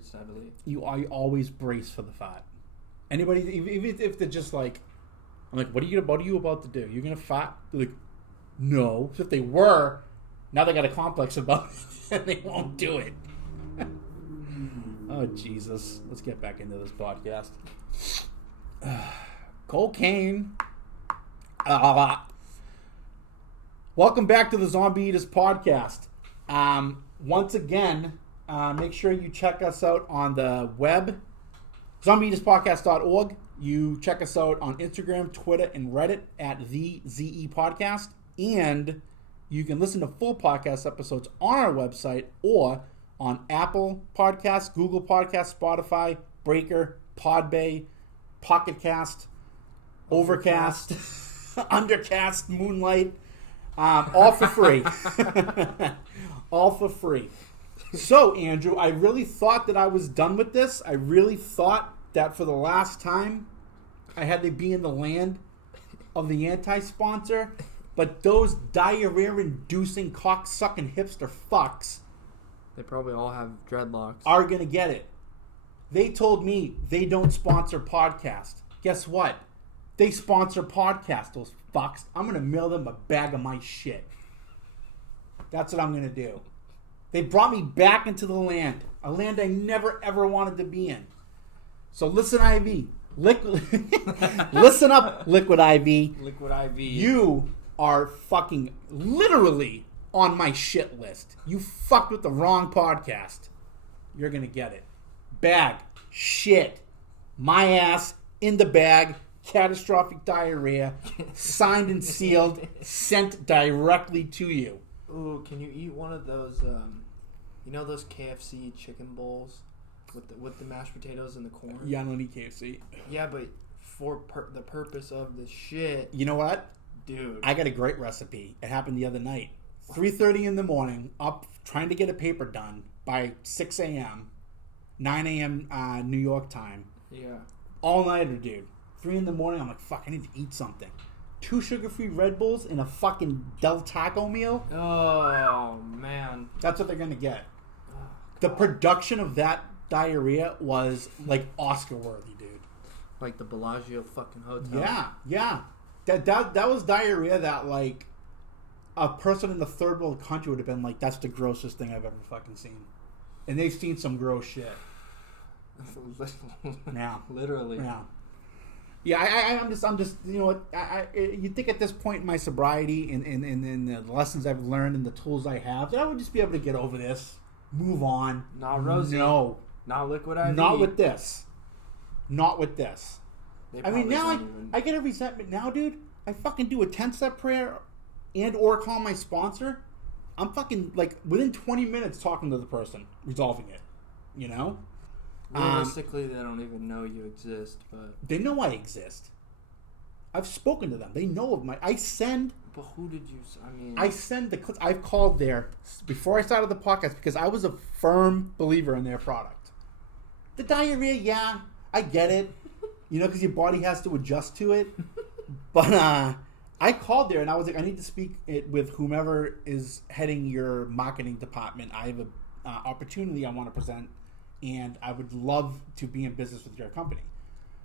steadily. I always brace for the fart. Anybody, even if they're just like, I'm like, what are you about to do? You're gonna fart? They're like, no. So if they were, now they got a complex about it and they won't do it. Oh Jesus! Let's get back into this podcast. Cocaine. Welcome back to the Zombie Eaters podcast. Once again, make sure you check us out on the web, zombieeaterspodcast.org. You check us out on Instagram, Twitter, and Reddit at the ZE Podcast. And you can listen to full podcast episodes on our website or on Apple Podcasts, Google Podcasts, Spotify, Breaker, Podbay, Pocket Cast, Overcast, Undercast, Moonlight, all for free. All for free. So, Andrew, I really thought that I was done with this. I really thought that for the last time I had to be in the land of the anti-sponsor, but those diarrhea-inducing, cock-sucking hipster fucks, they probably all have dreadlocks, are going to get it. They told me they don't sponsor podcasts. Guess what? They sponsor podcasts, those fucks. I'm going to mail them a bag of my shit. That's what I'm going to do. They brought me back into the land, a land I never ever wanted to be in. So listen, IV. Listen up, Liquid IV. Liquid IV. You are fucking literally on my shit list. You fucked with the wrong podcast. You're going to get it. Bag. Shit. My ass in the bag. Catastrophic diarrhea. Signed and sealed. Sent directly to you. Ooh, can you eat one of those, those KFC chicken bowls with the mashed potatoes and the corn? Yeah, I don't eat KFC. Yeah, but for the purpose of the shit. You know what? Dude. I got a great recipe. It happened the other night. 3:30 in the morning, up trying to get a paper done by 6 a.m., 9 a.m. New York time. Yeah. All-nighter, dude. 3 in the morning, I'm like, fuck, I need to eat something. 2 sugar-free Red Bulls and a fucking Del Taco meal. Oh, man. That's what they're going to get. The production of that diarrhea was, like, Oscar-worthy, dude. Like the Bellagio fucking hotel. Yeah. That was diarrhea that, like, a person in the third world country would have been like, that's the grossest thing I've ever fucking seen. And they've seen some gross shit. Now. Literally. Yeah. Yeah, I'm just you know what, you think at this point in my sobriety and the lessons I've learned and the tools I have, that I would just be able to get over this, move on. Not Rosie. No. Not Liquid IV. Not with this. I mean, now I get a resentment now, dude. I fucking do a 10-step prayer and or call my sponsor. I'm fucking, like, within 20 minutes talking to the person, resolving it, you know? Realistically, they don't even know you exist, but... They know I exist. I've spoken to them. They know of my... But who did you... I send the clips. I've called there before I started the podcast because I was a firm believer in their product. The diarrhea, yeah, I get it. You know, because your body has to adjust to it. But I called there and I was like, I need to speak it with whomever is heading your marketing department. I have an opportunity I want to present. And I would love to be in business with your company.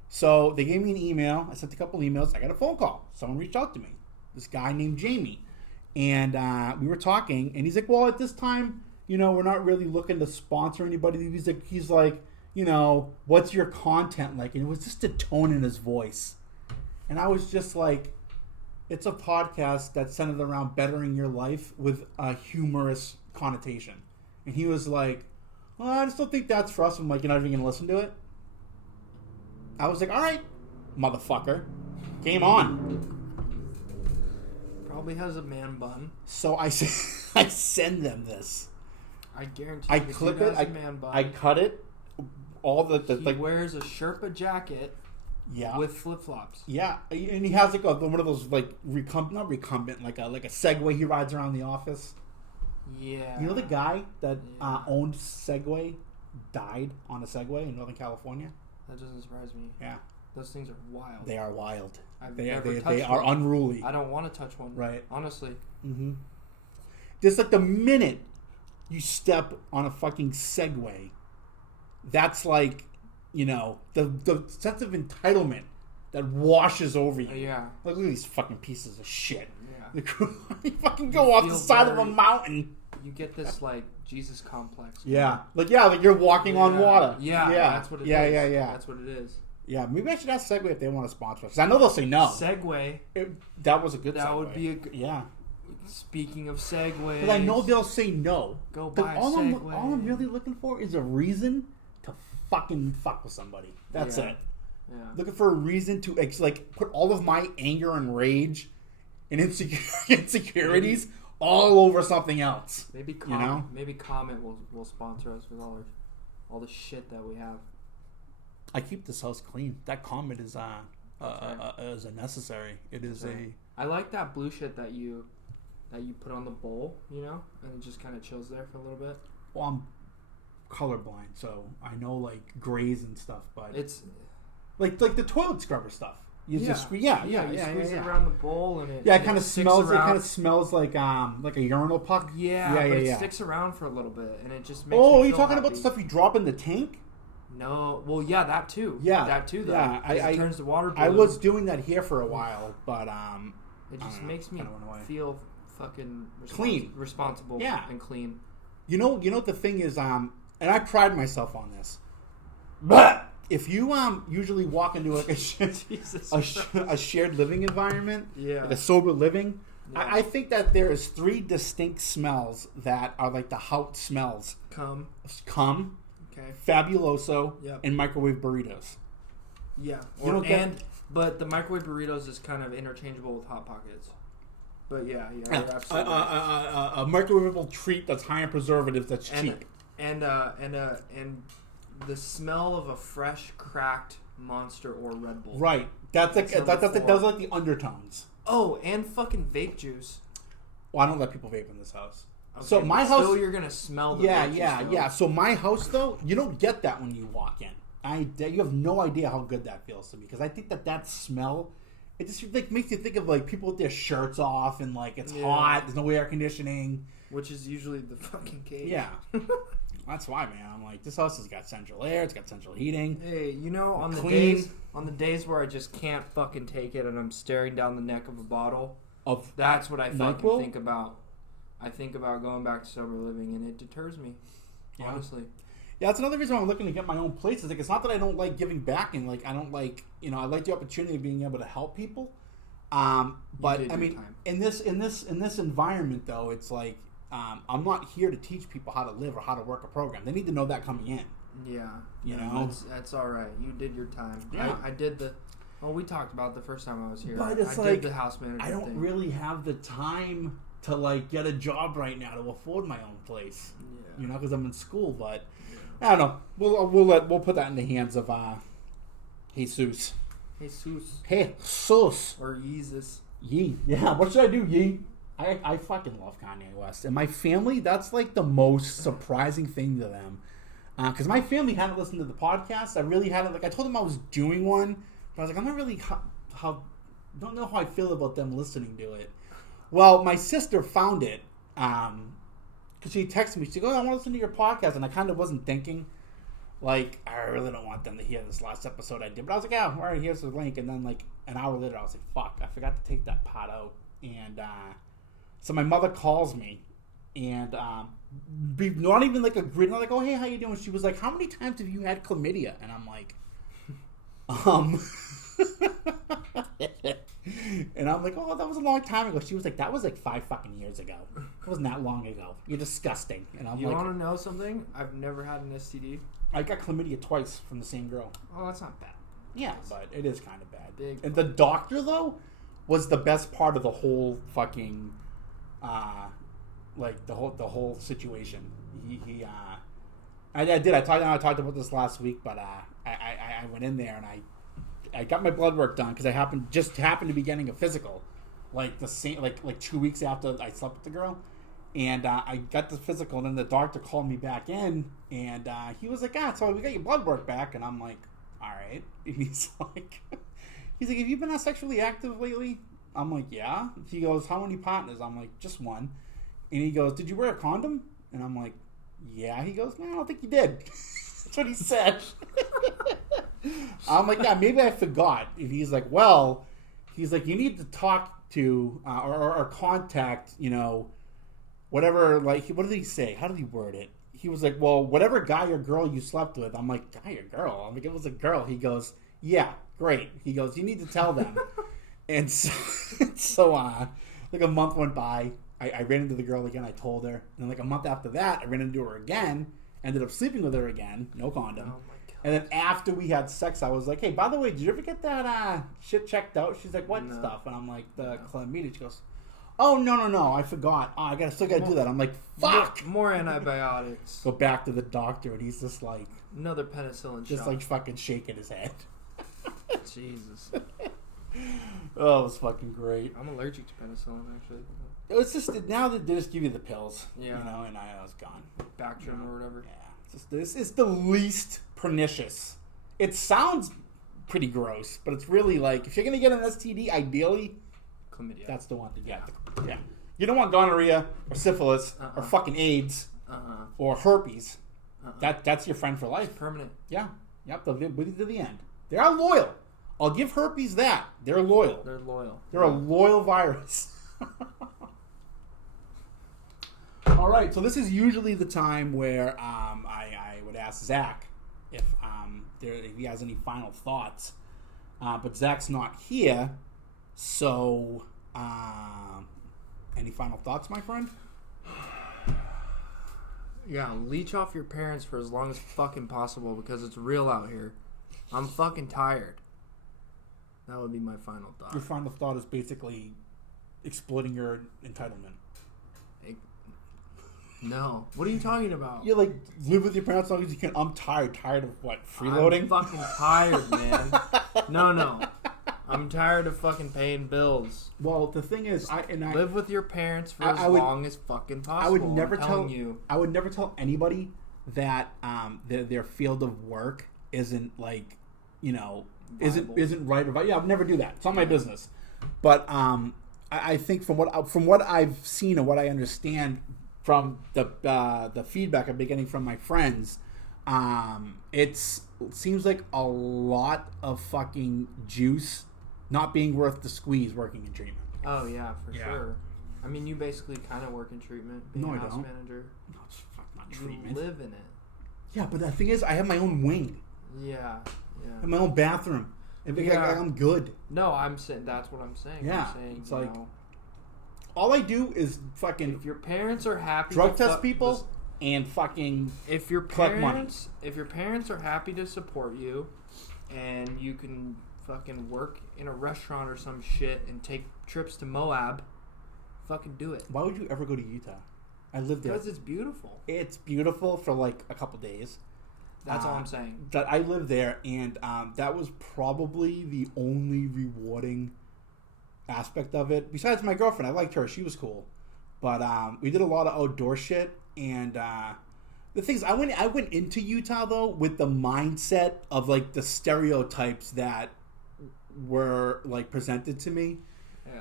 So they gave me an email. I sent a couple emails. I got a phone call. Someone reached out to me. This guy named Jamie. And we were talking. And he's like, well, at this time, we're not really looking to sponsor anybody. He's like, what's your content like? And it was just a tone in his voice. And I was just like, it's a podcast that's centered around bettering your life with a humorous connotation. And he was like, well, I just don't think that's for us. I'm like, you're not even going to listen to it? I was like, all right, motherfucker. Game on. Probably has a man bun. So I send them this. I guarantee I clip it. I cut it. He wears a Sherpa jacket with flip-flops. Yeah. And he has like one of those like not recumbent, like a Segway he rides around the office. Yeah. You know the guy that owned Segway died on a Segway in Northern California? That doesn't surprise me. Yeah. Those things are wild. They are wild. They are unruly. I don't want to touch one. Right. Honestly. Mm-hmm. Just like the minute you step on a fucking Segway, that's like, the sense of entitlement that washes over you. Yeah. Like, look at these fucking pieces of shit. Yeah. You fucking go off the side of a mountain. You get this, like, Jesus complex. Yeah. Like you're walking on water. Yeah. That's what it is. Yeah. That's what it is. Yeah, maybe I should ask Segway if they want to sponsor us. 'Cause I know they'll say no. Segway. That was a good segue. That would be a good... Yeah. Speaking of Segways... Because I know they'll say no. Go buy a all Segway. All I'm really looking for is a reason to fucking fuck with somebody. That's it. Yeah. Looking for a reason to, like, put all of my anger and rage and insecurities all over something else. Maybe Comment will sponsor us with all the shit that we have. I keep this house clean. That Comment is a necessary. It is I like that blue shit that you put on the bowl, and it just kind of chills there for a little bit. Well, I'm colorblind, so I know like grays and stuff, but it's like the toilet scrubber stuff. You squeeze it around the bowl and it it kind of smells. It kind of smells like a urinal puck. It sticks around for a little bit and it just makes. Oh, me are you feel talking happy. about the stuff you drop in the tank? No, well, yeah, that too. Yeah, that too. Though, yeah, it turns the water blue. I was doing that here for a while, but it just makes me feel fucking clean, responsible, and clean. You know the thing is, and I pride myself on this. But if you usually walk into like a shared living environment, like a sober living, I think that there is 3 distinct smells that are like the hout smells. Cum. Okay. Fabuloso and microwave burritos. Yeah. But the microwave burritos is kind of interchangeable with Hot Pockets. But yeah, absolutely. A microwavable treat that's high in preservatives that's cheap. And the smell of a fresh cracked Monster or Red Bull. Right. That's like those are like the undertones. Oh, and fucking vape juice. Well, I don't let people vape in this house. Okay, so my house, still you're gonna smell the vape juice, yeah. So my house though, you don't get that when you walk in. You have no idea how good that feels to me because I think that smell, it just like makes you think of like people with their shirts off and like it's hot. There's no air conditioning, which is usually the fucking case. Yeah. That's why, man. I'm like, this house has got central air. It's got central heating. Hey, on the days where I just can't fucking take it and I'm staring down the neck of a bottle, that's what I fucking think about. I think about going back to sober living, and it deters me. Honestly. Yeah, that's another reason why I'm looking to get my own place. It's like it's not that I don't like giving back, and like I don't like I like the opportunity of being able to help people. But I mean, in this environment though, it's like. I'm not here to teach people how to live or how to work a program. They need to know that coming in. Yeah. You know? That's all right. You did your time. Yeah. I did the... Well, we talked about it the first time I was here. But it's I did the house manager I don't really have the time to, like, get a job right now to afford my own place. Yeah. Because I'm in school, but... I don't know. We'll put that in the hands of Jesus. Or Jesus. Yee. Yeah, what should I do, Yee? I fucking love Kanye West. And my family, that's like the most surprising thing to them. Because my family hadn't listened to the podcast. I really hadn't. Like, I told them I was doing one. But I was like, I'm not really don't know how I feel about them listening to it. Well, my sister found it. Because she texted me. She goes, I want to listen to your podcast. And I kind of wasn't thinking. Like, I really don't want them to hear this last episode I did. But I was like, yeah, all right, here's the link. And then, like, an hour later, I was like, fuck, I forgot to take that part out. And, so my mother calls me, and not even like agreeing, not like, oh hey, how you doing? She was like, how many times have you had chlamydia? And I'm like, and I'm like, oh, that was a long time ago. She was like, that was like 5 fucking years ago. It wasn't that long ago. You're disgusting. And I'm like, you want to know something? I've never had an STD. I got chlamydia twice from the same girl. Oh, that's not bad. Yeah, but it is kind of bad. And the doctor though was the best part of the whole fucking. Like the whole situation. I talked about this last week, but I went in there and I got my blood work done because I happened to be getting a physical, like the same like 2 weeks after I slept with the girl, and I got the physical, and then the doctor called me back in, and he was like, so we got your blood work back, and I'm like, all right, and he's like, have you been sexually active lately? I'm like, yeah. He goes, how many partners? I'm like, just one. And he goes, did you wear a condom? And I'm like, yeah. He goes, no, I don't think you did. That's what he said. I'm like, yeah, maybe I forgot. And he's like, well, he's like, you need to talk to or contact, whatever, like, what did he say? How did he word it? He was like, well, whatever guy or girl you slept with. I'm like, guy or girl? I'm like, it was a girl. He goes, yeah, great. He goes, you need to tell them. And so, like a month went by. I ran into the girl again. I told her. And then like a month after that, I ran into her again. Ended up sleeping with her again. No condom. Oh my God. And then after we had sex, I was like, hey, by the way, did you ever get that shit checked out? She's like, what stuff? And I'm like, the chlamydia. She goes, oh, no, I forgot. Oh, I still got to do that. I'm like, fuck. More antibiotics. Go back to the doctor, and he's just like... Another penicillin just shot. Like fucking shaking his head. Jesus. Oh, it was fucking great. I'm allergic to penicillin, actually. It was just, now that they just give you the pills. Yeah. And I was gone. Bactrim or whatever. Yeah. This is the least pernicious. It sounds pretty gross, but it's really like, if you're going to get an STD, ideally... Chlamydia. That's the one to get. Yeah. You don't want gonorrhea or syphilis or fucking AIDS or herpes. That's your friend for life. It's permanent. Yeah. Yep. They'll live with you to the end. They are loyal. I'll give herpes that. They're loyal. They're loyal. They're a loyal virus. All right. So this is usually the time where I would ask Zach if he has any final thoughts. But Zach's not here. So, any final thoughts, my friend? Yeah, leech off your parents for as long as fucking possible because it's real out here. I'm fucking tired. That would be my final thought. Your final thought is basically exploiting your entitlement. No. What are you talking about? You like live with your parents as long as you can. I'm tired. Tired of what? Freeloading? I'm fucking tired, man. No. I'm tired of fucking paying bills. Well, the thing is, I live with your parents for as long as fucking possible. I would never tell anybody that their field of work isn't like, isn't right about. Yeah, I would never do that. It's not my business. But I think from what I've seen and what I understand from the feedback I've been getting from my friends, it seems like a lot of fucking juice not being worth the squeeze working in treatment. Oh, yeah, for sure. I mean, you basically kind of work in treatment, being a house manager. No, it's not treatment. You live in it. Yeah, but the thing is, I have my own wing. Yeah. I have my own bathroom. I'm good. No, I'm saying, that's what I'm saying. Yeah. I'm saying, it's like, all I do is fucking... If your parents are happy drug test people and fucking collect money. If your parents are happy to support you and you can fucking work in a restaurant or some shit and take trips to Moab, fucking do it. Why would you ever go to Utah? I lived there. Because it's beautiful. It's beautiful for like a couple days. That's all I'm saying. That I lived there, and that was probably the only rewarding aspect of it. Besides my girlfriend, I liked her. She was cool. But we did a lot of outdoor shit, and the things I went into Utah though with the mindset of like the stereotypes that were like presented to me.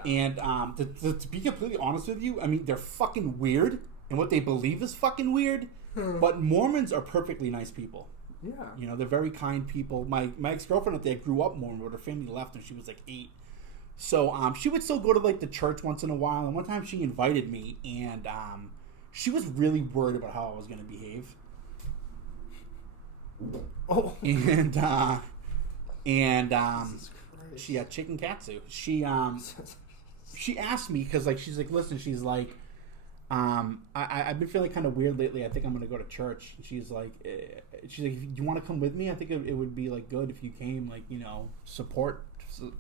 Yeah. And to be completely honest with you, I mean, they're fucking weird, and what they believe is fucking weird. But Mormons are perfectly nice people. Yeah. They're very kind people. My ex-girlfriend up there grew up Mormon, but her family left when she was like 8. So she would still go to like the church once in a while. And one time she invited me, and she was really worried about how I was going to behave. Oh. And she had chicken katsu. She asked me because like she's like, listen, she's like, I've been feeling kind of weird lately. I think I'm gonna go to church. She's like, if you want to come with me, I think it would be like good if you came, like,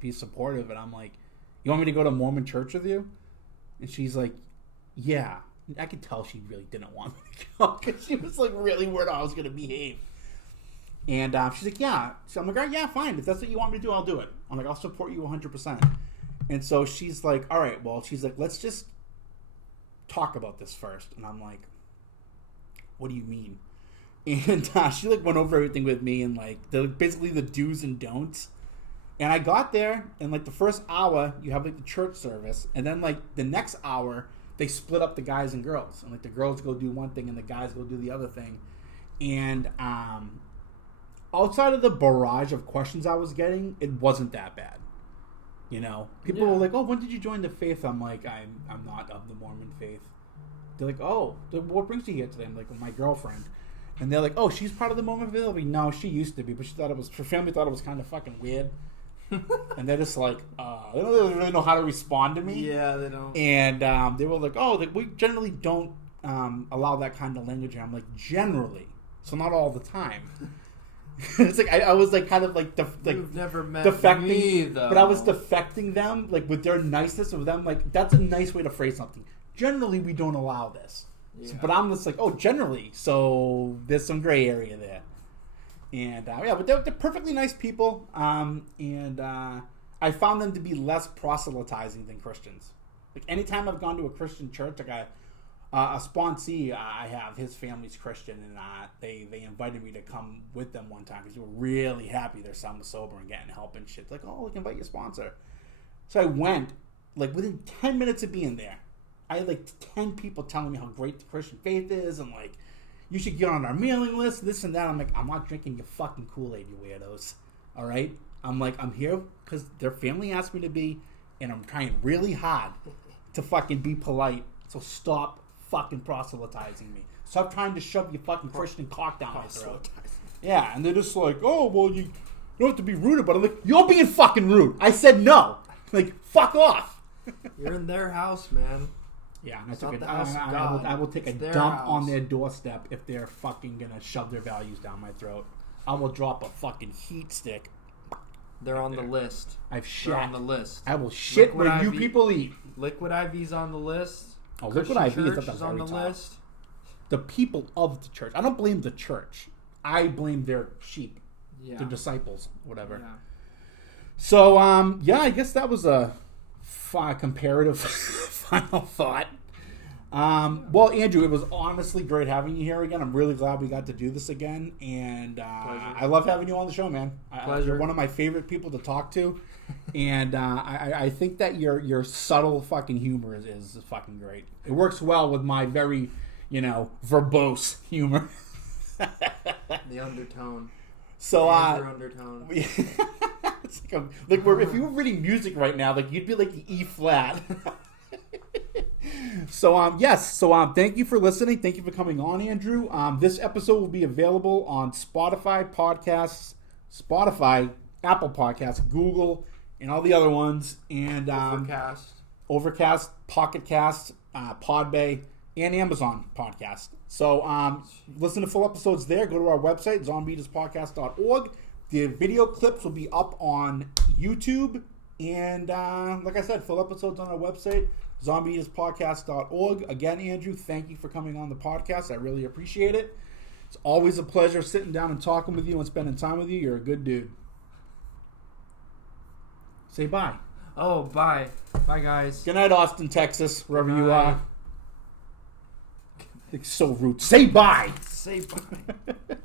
be supportive. And I'm like, you want me to go to Mormon church with you? And she's like, yeah. I could tell she really didn't want me to go because she was like really worried I was gonna behave. And she's like, yeah. So I'm like, all right, yeah, fine. If that's what you want me to do, I'll do it. I'm like, I'll support you 100%. And so she's like, all right, well, she's like, let's just talk about this first. And I'm like, what do you mean? And she like went over everything with me and like basically the do's and don'ts. And I got there, and like the first hour you have like the church service, and then like the next hour they split up the guys and girls, and like the girls go do one thing and the guys go do the other thing. And outside of the barrage of questions I was getting, it wasn't that bad. You know, people were like, "Oh, when did you join the faith?" I'm like, "I'm not of the Mormon faith." They're like, "Oh, what brings you here today?" I'm like, well, "My girlfriend." And they're like, "Oh, she's part of the Mormon faith?" I'm like, "No, she used to be, but her family thought it was kind of fucking weird." And they're just like, they don't really know how to respond to me. Yeah, they don't. And they were like, "Oh, we generally don't allow that kind of language." And I'm like, "Generally, so not all the time." It's like I was like kind of like you've never met defecting me, though. But I was defecting them like with their niceness of them. Like that's a nice way to phrase something. Generally, we don't allow this. Yeah. But I'm just like, oh, generally. So there's some gray area there. And but they're perfectly nice people. And I found them to be less proselytizing than Christians. Like anytime I've gone to a Christian church, like a sponsee I have, his family's Christian, and they invited me to come with them one time because they were really happy their son was sober and getting help and shit. It's like, oh, we can invite your sponsor. So I went, like within 10 minutes of being there, I had like 10 people telling me how great the Christian faith is and like, you should get on our mailing list, this and that. I'm like, I'm not drinking your fucking Kool-Aid, you weirdos. All right? I'm like, I'm here because their family asked me to be, and I'm trying really hard to fucking be polite. So stop fucking proselytizing me. Stop trying to shove your fucking Christian cock down my throat. Yeah, and they're just like, oh, well, you don't have to be rude about it. I'm like, you're being fucking rude. I said no. Like, fuck off. You're in their house, man. Yeah, and I will take a dump on their doorstep if they're fucking gonna shove their values down my throat. I will drop a fucking heat stick. They're on the list. I've shit. They're on the list. I will shit where you people eat. Liquid IV's on the list. Oh, Liquid IV is on the list. The people of the church. I don't blame the church. I blame their sheep, their disciples, whatever. Yeah. So, I guess that was a comparative final thought. Well, Andrew, it was honestly great having you here again. I'm really glad we got to do this again, and I love having you on the show, man. You're one of my favorite people to talk to, and I think that your subtle fucking humor is fucking great. It works well with my very, verbose humor. The undertone. So, undertone. It's like if you were reading music right now, like you'd be like the E flat. So thank you for listening. Thank you for coming on, Andrew. This episode will be available on Spotify, Apple Podcasts, Google, and all the other ones, and Overcast, Pocket Cast, Podbay, and Amazon Podcast. So listen to full episodes there. Go to our website, zombieeaterspodcast.org. The video clips will be up on YouTube, and like I said, full episodes on our website, zombieeaterspodcast.org. Again, Andrew, thank you for coming on the podcast. I really appreciate it. It's always a pleasure sitting down and talking with you and spending time with you. You're a good dude. Say bye. Oh, bye. Bye, guys. Good night, Austin, Texas, wherever you are. It's so rude. Say bye. Say bye.